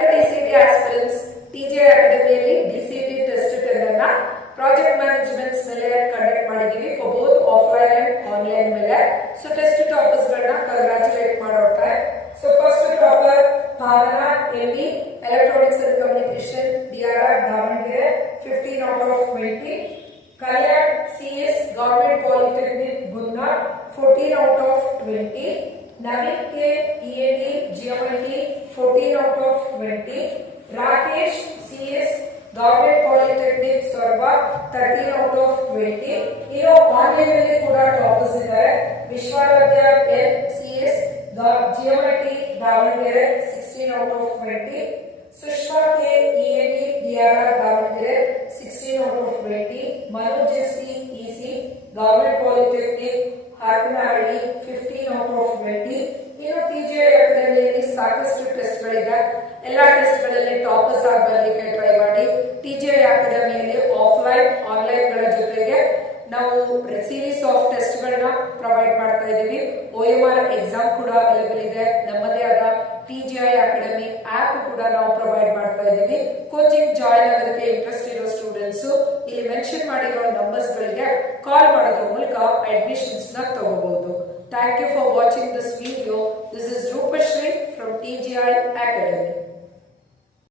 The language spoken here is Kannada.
DCT aspirants TJ Academy DCT test ಅನ್ನ ಪ್ರಾಜೆಕ್ಟ್ ಮ್ಯಾನೇಜ್ಮೆಂಟ್ಸ್ ಮೇಲೆ ಕಂಡಕ್ಟ್ ಮಾಡಿದೀವಿ for both offline and online ಮೇಲೆ. ಸೊ ಟೆಸ್ಟ್ ಟಾಪರ್ಸ್ ಗಳನ್ನ ಕಂಗ್ರಾಚುಲೇಟ್ ಮಾಡೋಕೆ. So first topper Bhavana M B electronics and communication DRR Davangere 15 out of 20. Kalyan CS government polytechnic ಗುನ್ನ 14 out of 20. Navin K EAD GMIT 14 out of 20. Rakesh CS Government Polytechnic Sorba 13 out of 20. ಇನ್ನು ಆನ್ಲೈನ್ ಅಲ್ಲಿ ಕೂಡ ಟಾಪರ್ಸ್ ಇದ್ದಾರೆ. Vishwaradhya N CS GMIT Davanagere 16 out of 20. Sushma K EAD DRR Davanagere 16 out of 20. Manoj ST EC Government Polytechnic Haranahalli 15 out of 20. ಇನ್ನು TJ ಅಕಾಡೆಮಿಯಲ್ಲಿ ಸಾಕಷ್ಟು ಟೆಸ್ಟ್ ಗಳಿದೆ. ಎಲ್ಲಾ ಟೆಸ್ಟ್ ಗಳಲ್ಲಿ ಟಾಪರ್ಸ್ ಆಗಲಿಕ್ಕೆ ಟ್ರೈ ಮಾಡಿ. TJ ಅಕಾಡೆಮಿಯಲ್ಲಿ ಆಫ್ಲೈನ್ ಆನ್ಲೈನ್ ಗಳ ಜೊತೆಗೆ ನಾವು ಸೀರೀಸ್ ಆಫ್ ಟೆಸ್ಟ್ ಗಳನ್ನ ಪ್ರೊವೈಡ್ ಮಾಡ್ತಾ ಇದ್ದೀವಿ. OMR ಎಕ್ಸಾಮ್ ಕೂಡ ಅವೈಲೇಬಲ್ ಇದೆ. ನಮ್ಮದೇ ಆದ TGI ಅಕಾಡೆಮಿ ಆಪ್ ಕೂಡ ನಾವು ಪ್ರೊವೈಡ್ ಮಾಡ್ತಾ ಇದ್ದೀವಿ. ಕೋಚಿಂಗ್ ಜಾಯಿನ್ ಆಗೋದಕ್ಕೆ ಇಂಟ್ರೆಸ್ಟ್ ಇರೋ ಸ್ಟೂಡೆಂಟ್ಸ್ ಇಲ್ಲಿ ಮೆನ್ಷನ್ ಮಾಡಿರೋ ನಂಬರ್ಸ್ ಗಳಿಗೆ ಕಾಲ್ ಮಾಡೋದ್ರ ಮೂಲಕ ಅಡ್ಮಿಷನ್